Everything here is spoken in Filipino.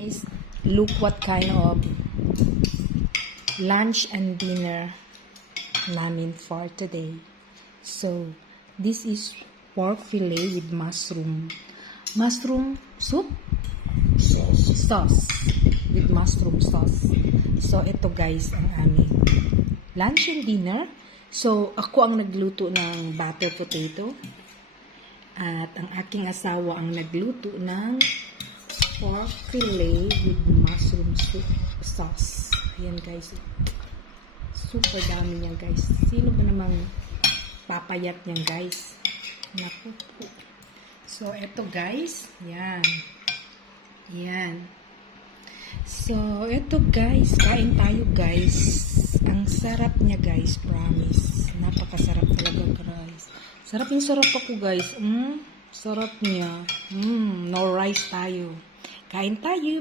Guys, look what kind of lunch and dinner namin for today. So, this is pork fillet with mushroom soup? Sauce. With mushroom sauce. So, ito guys ang aming lunch and dinner. So, ako ang nagluto ng butter potato. At ang aking asawa ang nagluto ng pork fillet with mushroom soup sauce. Ayan guys. Super dami niyan guys. Sino ba namang papayat niyan guys? Naku po. So, eto guys. Yan. Yan. So, eto guys. Kain tayo guys. Ang sarap niya guys. Promise. Napakasarap talaga guys. Sarap ako guys. Sarap niya. No rice tayo. Kain tayo.